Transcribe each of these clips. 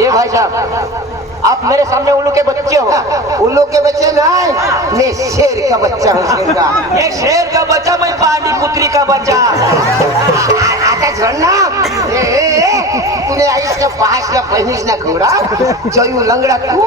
ये भाई साहब आप मेरे सामने उल्लू के बच्चे हो। उल्लू के बच्चे नहीं, मैं शेर का बच्चा हूँ, शेर का। ये शेर का बच्चा, मैं पानी पुत्री का बच्चा। आता झड़ना तूने आईस का पास का पहनीस ना घोड़ा जो लंगड़ा तू।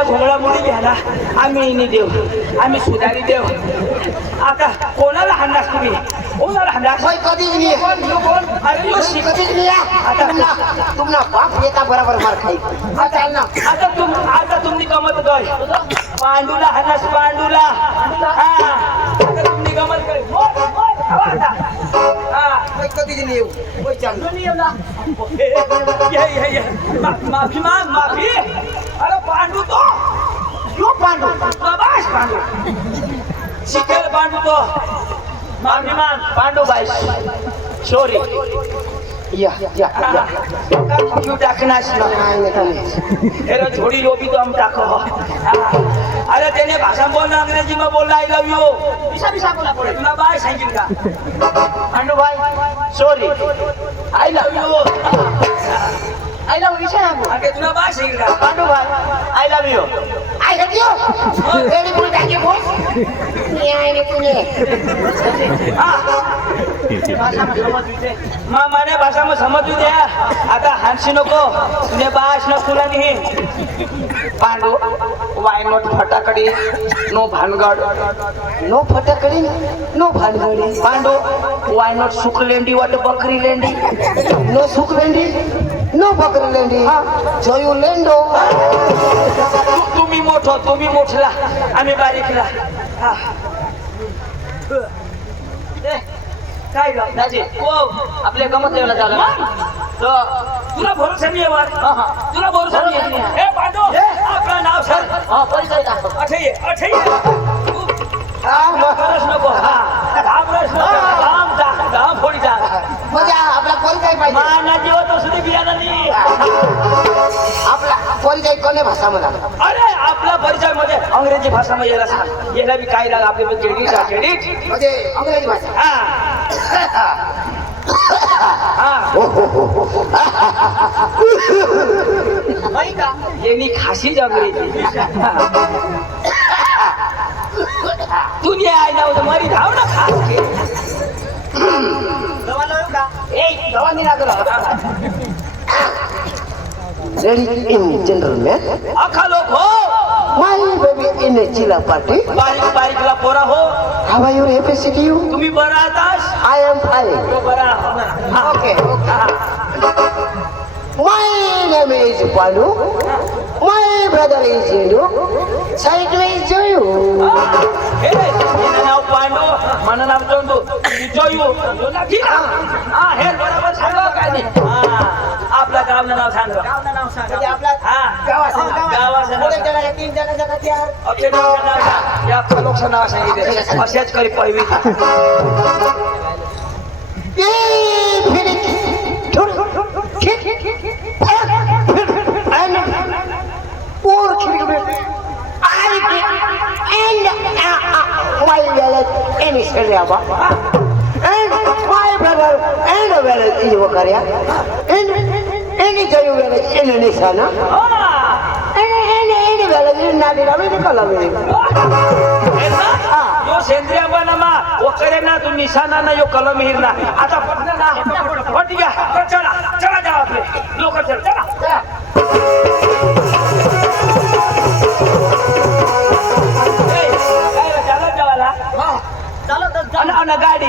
घोंगडा मुली घ्यायला आम्ही नाही देऊ, आम्ही सुधारी देऊ. आता कोणाला हाणलास तुम्ही? कोणाला हाणलास? कधीच नाही. अरे कधीच नाही. आता तुमना बाप येता बरोबर मार खाई. आता तुम्ही गमत कर. पांडूला हाणलास, पांडूला. आता तुम्ही गमत कर. कधीच नाही येऊ. माफी माग, माफी. अरे पांडू तो क्यों पांडू? बस पांडू शिकेल पांडू तो. माफी माग पांडू भाई, सॉरी. या क्यों टाकनास ना? अरे थोड़ी लोभी तो हम टाको. अरे तेने भाषा बोलना, अंग्रेजी में बोलना आई लव यू. विसा बोला पड़े तुला बाय सांगितलं का? पांडू भाई sorry, I love you. I love you सांगू. अरे तुला बाय सांगितलं का? पांडू भाई I love you. I love you. Very good टाके बोल. मी आहे ने तुले. माने भाषा में समझ दे. आता हानशी नको, तुने बाश न तुला नाही. पांडू वाय नॉट फटाकडी, नो भानगड. नो फटाकडी नो भानगडी. पांडू वाय नॉट सुकलेंडी वाट बकरी लेंडी. नो सुकलेंडी नो बकरी लेंडी. जोयू लेंडो. तुम्ही मोठो, तुम्ही मोठला, आम्ही बारीकला. काय ग दाजी? ओ आपल्या गमत लेवला झाला तुला भरोसा नाही आहे. तुला भरोसा नाही. ए पांडू आपलं नाव सांग. परिचय दाखव. अठे घाबरच नको. घाबरच नको. घाम फोडी जा. म्हणजे आपला परिचय पाहिजे. माना जीव तो सुद्धा बियाणं नाही. आपला परिचय कोण्या भाषा मला? अरे आपला परिचय मध्ये अंग्रेजी भाषा मध्ये यायला सांग. याला बी काय लाग आपली क्रेडिट म्हणजे अंग्रेजी भाषा. यांनी खाशीच अंग्रेजी. तुम्ही आयला होतं मरी धाव ना खास के. दवा नाही लागला. Ladies and gentlemen, अखा लोक हो, my baby in a chilla party. बारीक बारीकला पोरा हो. How are you? Happy to see you. तुम्ही बरं आहात? I am fine. तो बरा. Okay. My name is Palu. My brother is Hindu. Sideways Joyu. हे माझं नाव पांडू, माझं नाव चंदू. जोयू ठीक आहे. हे बरोबर सांगा काय नाही. आपल्या गावचं नाव सांग. गावचं नाव सांग. आपला गावाचं नाव. तीन जणांच्या कथ्यावर. अक्षय नाव या लोकचं नाव सांगितलं. असेच करी पहिली. And my brother and a well is Wakaria and any Jayu well in Nisana and any well is not in a color. यो सेंद्रिय बनमा वकरे ना तू निशाना ना यो कलम हिरना. आता पटना ना पट गया. चला चला जाओ आपले लोक. चला गाडी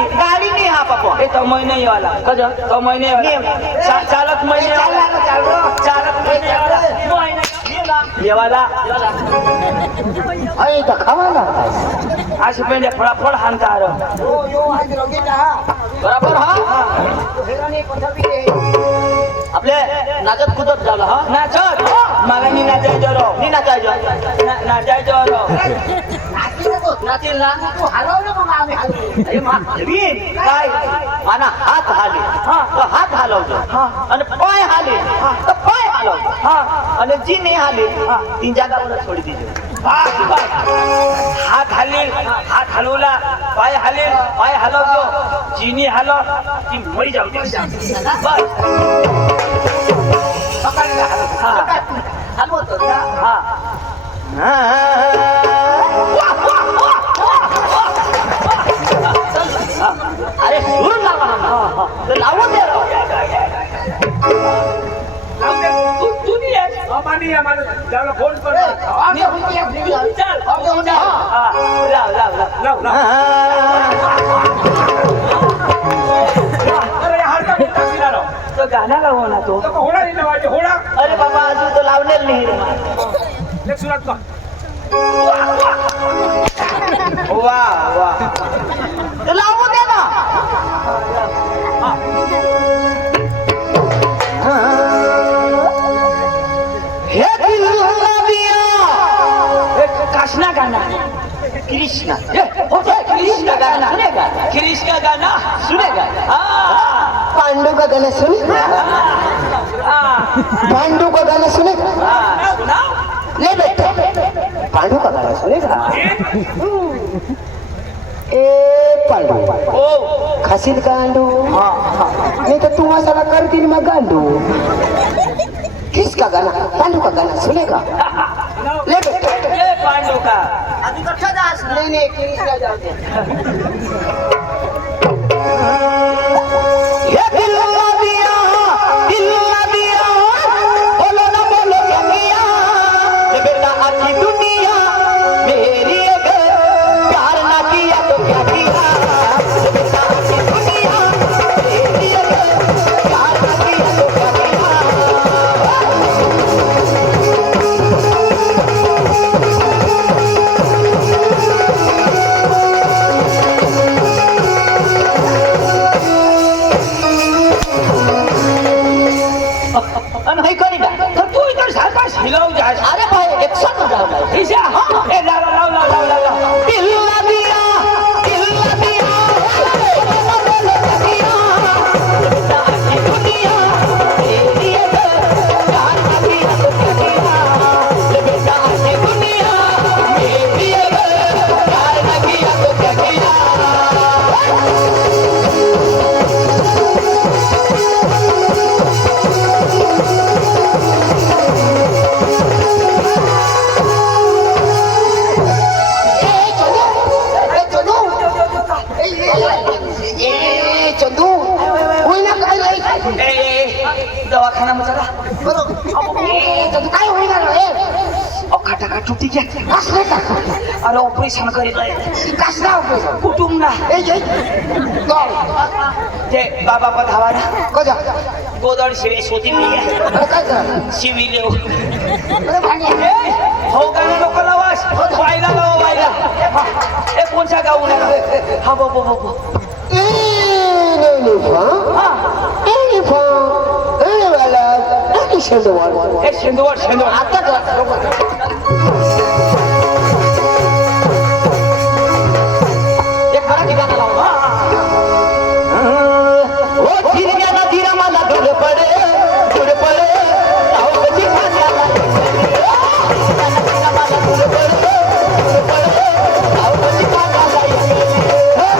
नाही. हा पापा हे तो महिने वाला कज तो महिने वाला चालक महिने चालक महिने वाला अरे तो खावाला असे पेंडे फळाफळ हाणता. बरोबर. आपले नाचत कुदत झालं हा नाचत मला नी नाचायचं रो मी नाचायचं नाचायचं रो नाचील ना तू हलवलं मग आम्ही हलवू अरे मा हलवीन काय माना हात हाले तर हात हलवतो आणि पाय हाले तर पाय हलवतो आणि जी नाही हाले ती जागावर सोडी दिली हात हलवला पाय हलवतो जिनी हलव ती मरी जाऊ दे. बस पकडला हलवतो हा अरे सूर लावा तर लावून दे राव. तू नाही आहे मानी आम्हाला त्याला फोन कर तो गाणं गावो ना तो होणार नाही वाटते होणार अरे बाबा अजून तो लावलेलं नाही सुरात का वा वा तर लावून दे ना हे दिल नदिया कृष्णा गाना कृष्णा कृष्ण गाना कृष्ण गाना सुनेगा हाँ पांडु का गाना सुने पांडु का गाना सुनेगा सुनाओ ले बेटा पांडु का गाना सुनेगा ए पांडु ओ खासील गांडू नहीं तो तू मसाला कर दिन में गांडू किसका गाना पांडु का गाना सुनेगा ले बेटा ये पांडु का अभी तो दास नहीं कृष्णा जाते ये दिल नदिया बोलो ना बोलो क्या किया ये बेटा आखी दुनिया मेरी अगर प्यार ना किया तो क्या किया ये बेटा आखी दुनिया मेरी अगर प्यार ना किया तो क्या किया नहीं करेगा तो तू इधर साथ हिलाओ जा अरे भाई एक साथ जाओ ऐसा हाँ ए लाओ दिल नदिया बेटा आखी दुनिया तेरी अगर प्यार ना किया तो क्या किया ये बेटा आखी दुनिया मेरी अगर प्यार ना किया तो क्या किया चंदू होईना काय रे दवाखाना में चला चंदू काय होईना रे खटाखा टूटी क्या कसले का अरे ऑपरेशन करीत कसला ऑपरेशन कुटुंब ना ते बाबा धावा ना कजा गोदड शिवे शोधी नाही अरे काय करा शिविले अरे भांगे हो गाणं लोक लावास वायला लावा वायला ए कोणचा गाऊ नका हा बो ए शेंदूवर आता एक बरा ठिकाणा लावू ओ धीर गेला धीर मला दूर पडे राहू कशी खाण्याला मला दूर पडे राहू कशी खाण्याला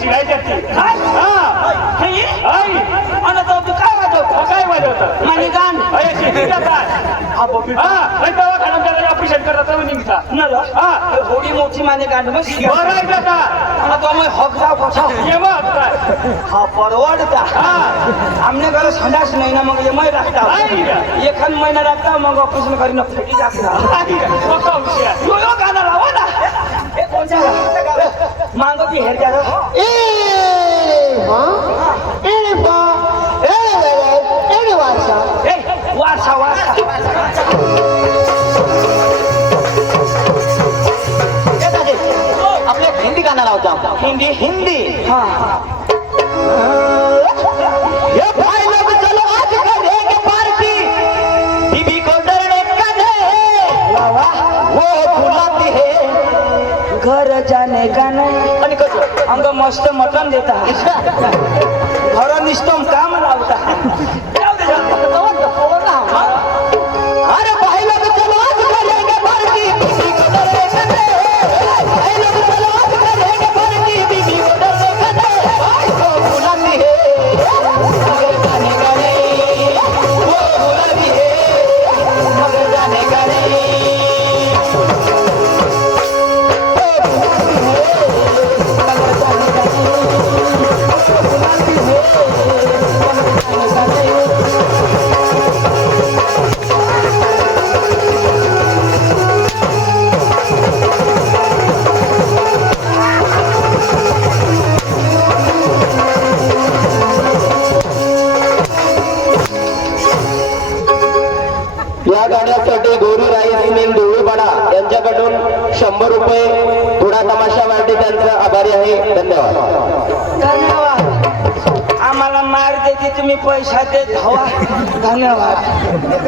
शिरायच्या ती काय? हा हे? आई आणि तो तू काय वाजवतो काय वाजवतं माने गाण अरे शेतीला काय हा बघ हा आणि दवाखान्यात त्याला ऑपरेशन करता तेव्हा निघता न रो हा होडी मोठी माने गाण मग बरं आहे का आणि तो मग हक जाव कसा ये मग काय हा परवडता हा आमने घर संडास नाही ना मग ये मै राखता आई गा. एखाद महिना राखता मग ऑपरेशन करीन फुटी टाकता आई बघा हुशार यो यो गाणं लावा ना हे कोणत्या गाणं? मांगो की हेर द्या रो. ए, वारसा वारसा आपल्या हिंदी गाणं लावता हिंदी हिंदी हा ये भाई लोग चलो आज करेंगे पार्टी बीबी को डरने का नहीं वो बुलाती है घर जाने का नाही आणि कसं अंग मस्त मटण देता घर निष्ठम काम लावता जाऊ दे, जाऊ दे. अरे भाई लोग चलो आज करेंगे पार्टी बीबी को डरने का नहीं भाई लोग चलो आज करेंगे पार्टी बीबी को डरने का नहीं वो बुलाती है मगर जाने का नहीं वो बुलाती है मगर जाने का नहीं या गाण्यासाठी गौरी राईस मिल देऊळपाडा यांच्याकडून 100 रुपये थोडा तमाशा वाटी त्यांचा आभारी आहे धन्यवाद धन्यवाद आम्हाला मार देते तुम्ही पैसा देत हवा धन्यवाद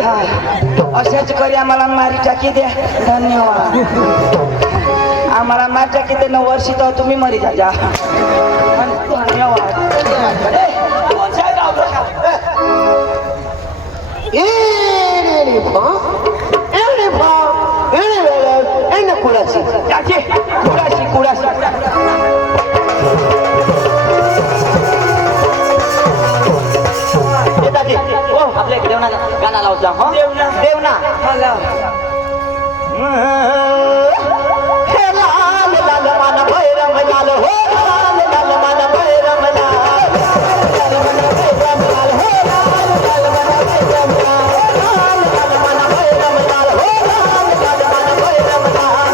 हा असेच करी आम्हाला मारी टाकी द्या धन्यवाद आम्हाला मार टाकी दे 9 वर्षी तर तुम्ही मरी जा धन्यवाद ए, कोणचा आहे गाव बरं का? चाची, कुडाशी आपल्या इकडे गाणं लावता हो देवना देवना हा लाव. हे लाल लाल मन भैरम लाल हो लाल लाल मन भैरम लाल लाल मन भैरम लाल हो लाल लाल मन भैरम लाल लाल लाल मन भैरम लाल हो लाल लाल मन भैरम लाल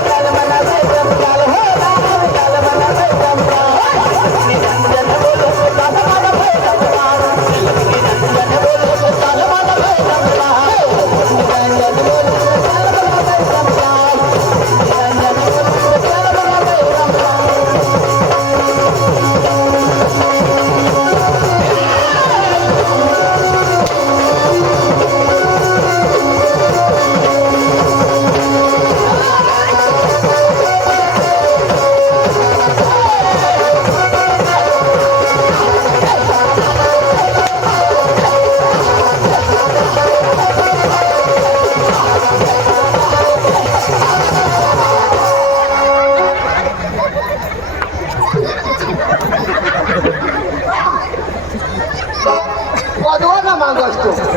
लाल मन भैरम लाल हो लाल लाल मन भैरम लाल निरंजन बोलो लाल मन भैरम लाल निरंजन बोलो लाल मन भैरम लाल निरंजन बोलो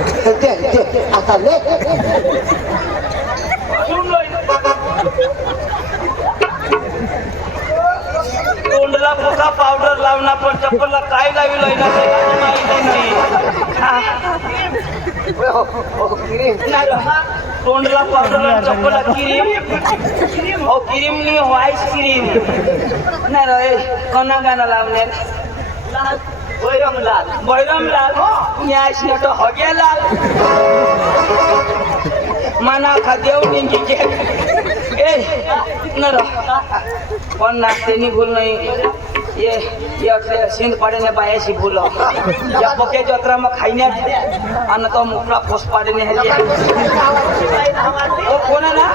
आता ले तोंडला पोका पावडर लावणार पण चप्पलला काय लावी माहिती नाही तोंडला पावडर आणि चप्पलला क्रीम हो क्रीम नाही हो आईस्क्रीम नाही रे कोणा गाणं लावणे बैरमलाल मी आईस तो हगेलाल मना खादेव निंगी के ए न रो पण नाचते नि भूल नहीं ये सिंध पाड़े ने बायासी भूलो या पके जत्रा में खाइने अन तो मुकला फोस पाड़े ने है ओ कोण ना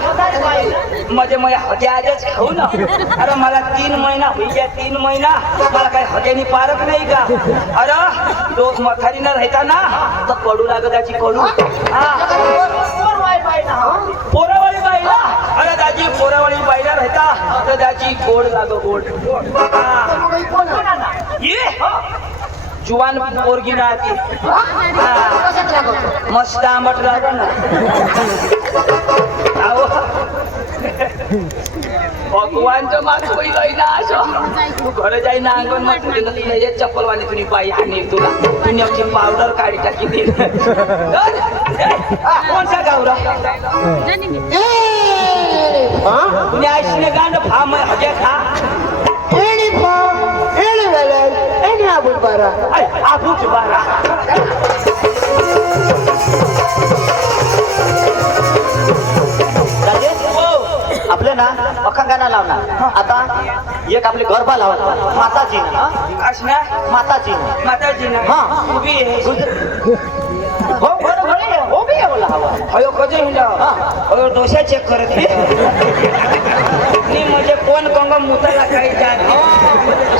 मजे मैं हगे आजच खाऊ ना अरे मला 3 महिना हुई गया 3 महिना मला काय हगेनी पारक नाही का अरे रोज मथारी न रहता ना तो कडू लागत त्याची कडू हा पोरावाली बाई बाईला अरे दाजी पोरावाली बाईला राहता तर दाजी गोड लागो गोड हा. ये जुवान पोरगी ना ती मस्त आंबट लागो ना आहो भगवान तो माग कोई ना असो तू घरे जाई ना अंगण मग तुझे ये चप्पल वाली तुनी बाई आणि तुला तुनी अख्खी पावडर काढी टाकी दे कोण सा गावरा तुनी आईने गाणं फाम हजे खा आबूच बारा आपलं ना अखंगाना लावणार आता एक आपले गरबा लावणार माताजी असना माताजी माताजी ना हा. उभी आहे हो बरोबर आहे हो बी आहे बोला हवा अयो कजे हिंडा अयो डोसा चेक करत नी म्हणजे कोण कंग मुताला काही जात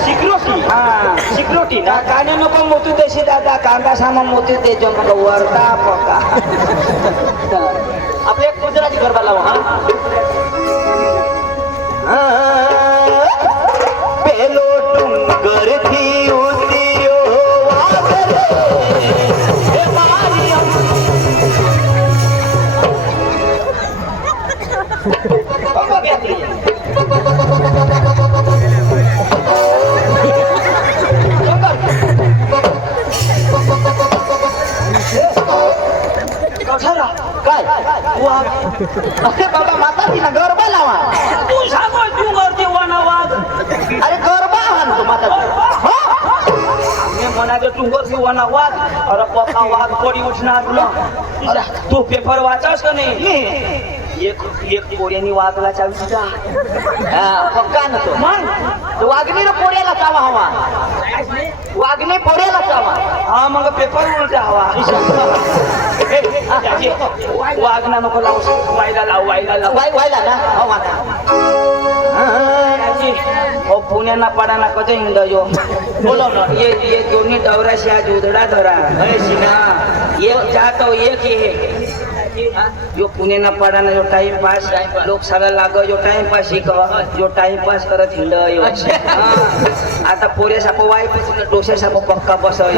सिक्युरिटी हा सिक्युरिटी ना काने नको मोतू देशी दादा कांदा सामा मोती देजो मग वरता पका आपले एक गुजराती गरबा लावू हा पेलो डुंगर थी उतियो वादरे हे मारियम कंग घेतली काय अरे बाबा माताजी ना गरबा लावा तू सांगो तू करते वाना वाघ अरे गरबा आणतो माताजी मी म्हणाले तू करते वाना वाघ अरे पप्पा वाघ पडी उठणार तुला अरे तू पेपर वाचस का नाही एक पोऱ्यानी वाघला चालू जा पक्का न तो मग वाघणीला पोऱ्याला चावा हवा वाघणे पोऱ्याला चावा हा मग पेपर उलटा हवा वाघ ना नको लावू वायला लाव व्हायला ना हो माता ओ पुण्याना पाडाना कधी हिंड यो बोलो ना ये दोन्ही डवराशी आज उधडा धरा ये जातो एक ये यो पुण्याना पाडाना जो टाइम पास लोक सगळं लाग जो टाइम पास शिकवा जो टाइम पास करत हिंड यो आता पोरे साप वाय डोसे साप पक्का बसव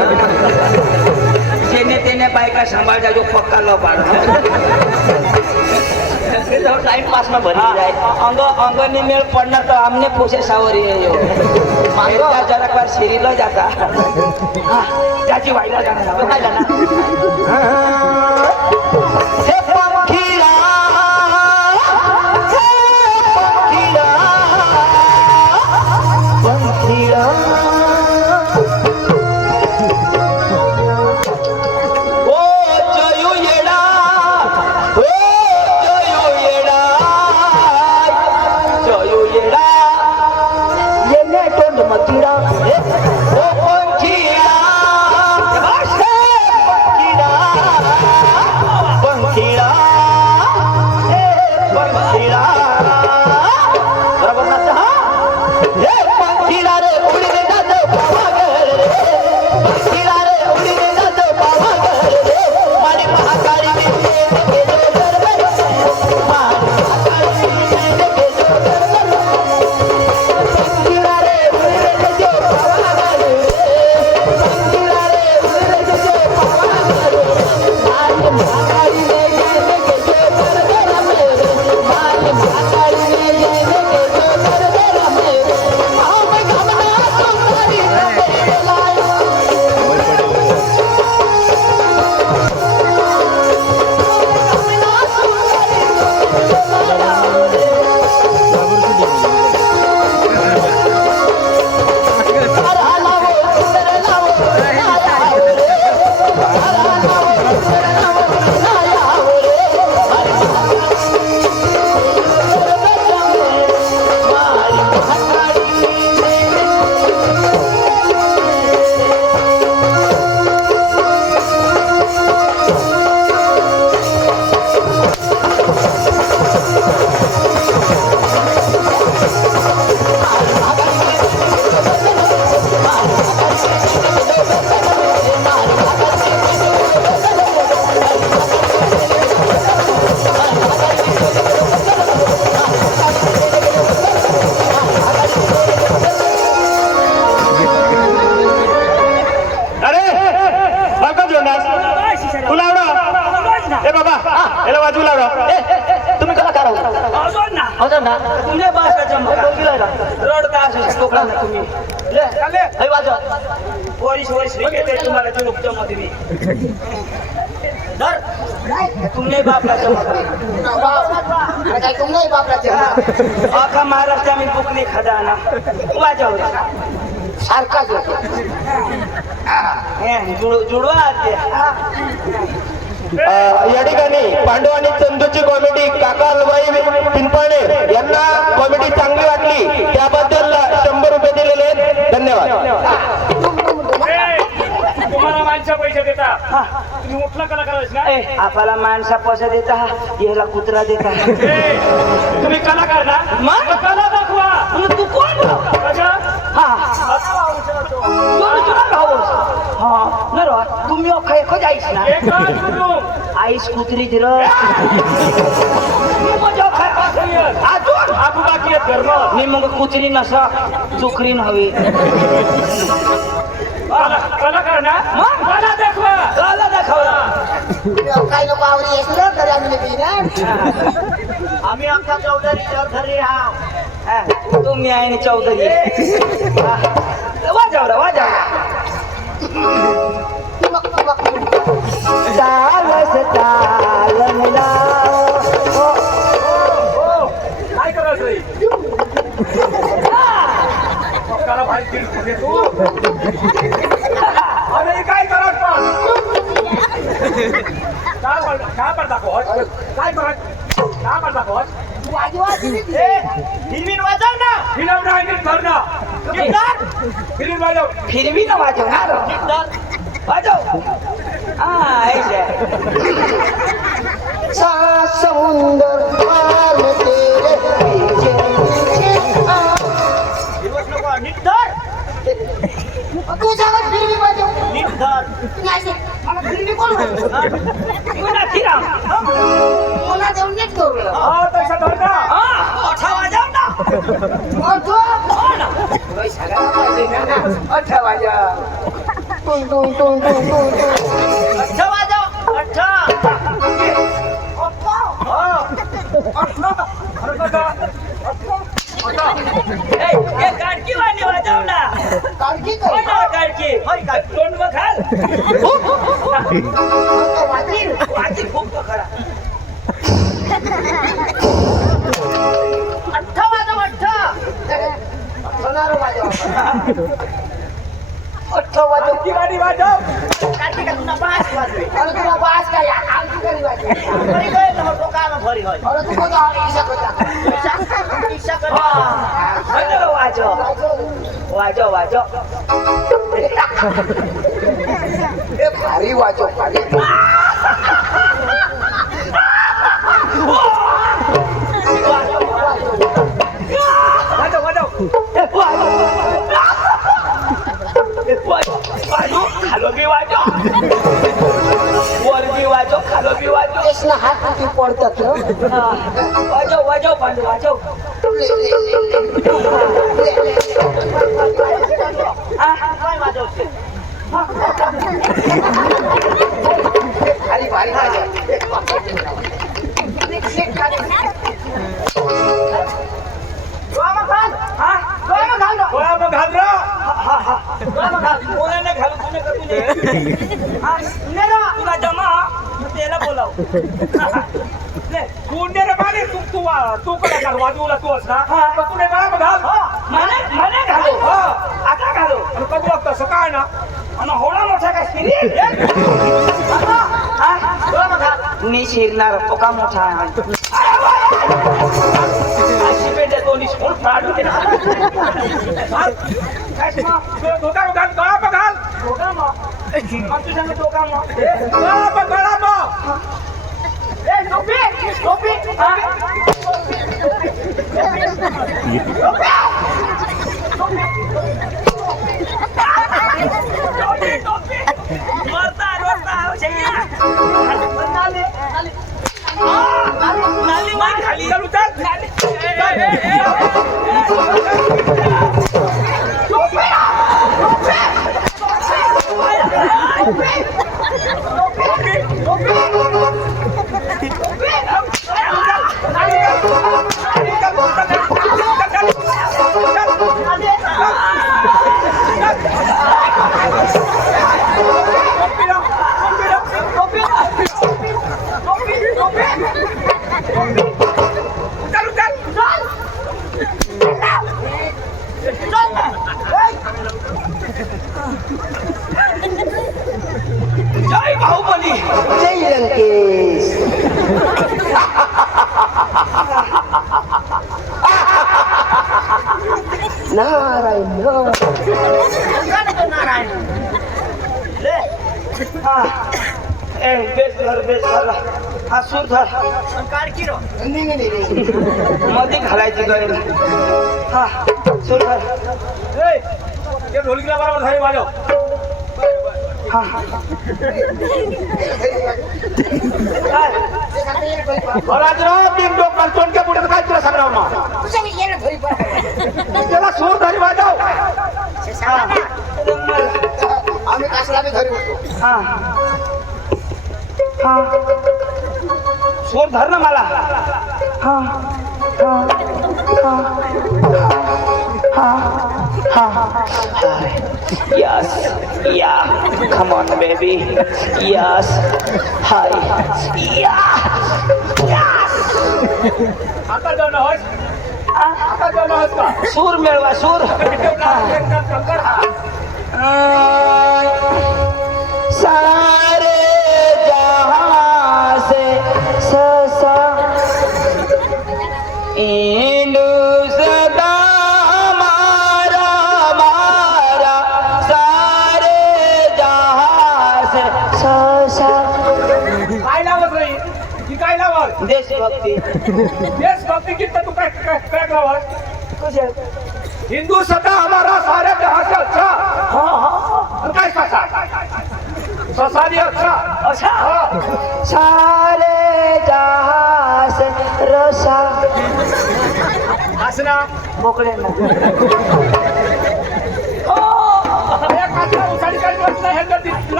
जेने तेने बायका सांभाळ जा जो पक्का लो पाड टाइम पास में भरी जाए अंग नि मेल पडणार तर आमने पोसे सावरी यो मांगो जरा बार शिरीला जाता त्याची वाईला जाणार व्हायला ना हे पंखीला पंखीला ओ जयू येडा ओ जयू येडा जयू येडा येने तोंड मतीडा ओ पंखीला पंखीला पंखीला बरोबर ना हे पंखीला रे उडीने जातो पावागड रे पंखीला रे उडीने जातो पावागड रे मारी महाकाळी मिळते के जो गरगर मारी महाकाळी मिळते के जो गरगर पंखीला रे उडीने जातो पावागड ठोकला ना तुम्ही ले चाले. हे वाजव वरिस वरिस विकेट आहे तुम्हाला ते रुपये मध्ये मी धर तुमने बापला चमकले काय तुम नाही बापराचे आखा महाराष्ट्र में बुकने खदाना वाजव सारखाच होतो जुडवा आते या ठिकाणी पांडव आणि चंदूची कॉमेडी काका हलवाई पिंपळे यांना कॉमेडी चांगली वाटली त्याबद्दल 100 रुपये दिलेले आहेत धन्यवाद ए, तुम्हाला माणसं पैसे देता तुम्ही उठला कलाकार आहेस ना आपल्याला माणसा पैसा देता याला कुत्रा देता ए, तुम्ही कलाकार ना मग? मग कला दाखवा मग तू कोण अच्छा हा हा न रो तुम्ही खय खो जाईस ना एक काम करू आईस कुत्री दिर आबू बाकी आहेत धर्म मी मग कुत्री नसा चुकरीन हवी कलाकार ना मग? कला दाखवा कला दाखवला काही लोक आवडी येतो तरी आम्ही आम्ही आमचा चौधरी चौधरी हा तुम्ही आहे चौधरी वाजवला वाजवला तालस ताल मिलाओ काय करायचं रे? कला बाहेर गेली तू अरे हे काय करत पण काय पण दाखव काय करत काय पण दाखव हिरवीन वाजव ना फिरव ना नीट कर ना फिरून वाजव फिरवी ना वाजवणार वाजव हा ऐसे समुंदर पार तेरे पीछे पीछे दिवस नको नीट धर तू सांगत फिरवी वाजव नीट धर नाही मला फिरवी कोण पुन्हा फिरा मला देऊन येत करू हा तसा धर ना हा मोठा वाजव ना हो ना अठरा वाजा टुन टुन टुन टुन टुन अठ्ठा वाजव अठ्ठा ए काडकी वाणी वाजव ना काळजी हो कर ना काडकी होय का तोंड मग घाल वाजी खूप तो खरा अठ्ठा वाजव अठ्ठा सोनार वाजव अठरा वाजव ती गाडी वाजव काडकी का तुला बास वाजवे अरे तुला बास काय आमची करी वाजव फरी गए तो टोका में फरी होय अरे तू कोणता इशा करता इच्छा कर वाजव वाजव वाजव वाजव ए भारी वाजव भारी वाजव वाजव खालो बी वाजव वर बी वाजव खालो बी वाजव कृष्ण हात किती पडतात वाजव वाजव पांडू वाजव काय वाजवते भारी भारी वाजव गोळा मग घाल रा कोणाला घालू तुला का तुले तुला जमा त्याला बोलाव तू ने रे माने तू कलाकार वाजवला तू असना पण तू ने मला घाल मने घालू आता घालू आणि कधी बघता सकाळ ना आणि होळा मोठा काय शिरी मी शिरणार पोका मोठा आहे अशी पेटे दोन्ही सोड पाडू दे धोका घाल गळा मग घाल दोघा मग तुझ्या दोघा मग गळा मग ए टोपी टोपी मरता रोता नाली मार खाली चल उतर टोपी जय बाहुबली. जय लंकेश. नारायण हा. ए बेस धर हा सूर धर मध्ये घालायची गळेला. हा सूर धर. ए, ते ढोलकीला बरोबर झाले वाजव. हा राजराव बिन डोक तोंडक्या पुढे काय तुला सांगणार मग त्याला सूर धरी वाजव. आम्ही कसला बी घरी होतो. हा हा सूर धर ना मला. हा हा हा हा हा. Yes, yeah, come on, baby. Yes, hi, yeah, yes. आता जाऊन होस. आता जाऊन होस का सूर मिळवा सूर. सारे जहां से ससा इंदु सदा मारा मारा सारे जहां से ससा. काय लावत नाही ही काय लावत देशभक्ती. देशभक्ती गीत तू काय काय काय लावत हिंदू सदा हमारा सारे जहां से अच्छा. हा हा काय ससा ससानी अच्छा. अच्छा. हा. सारे जहां से रसा असं ना मोकळे ना.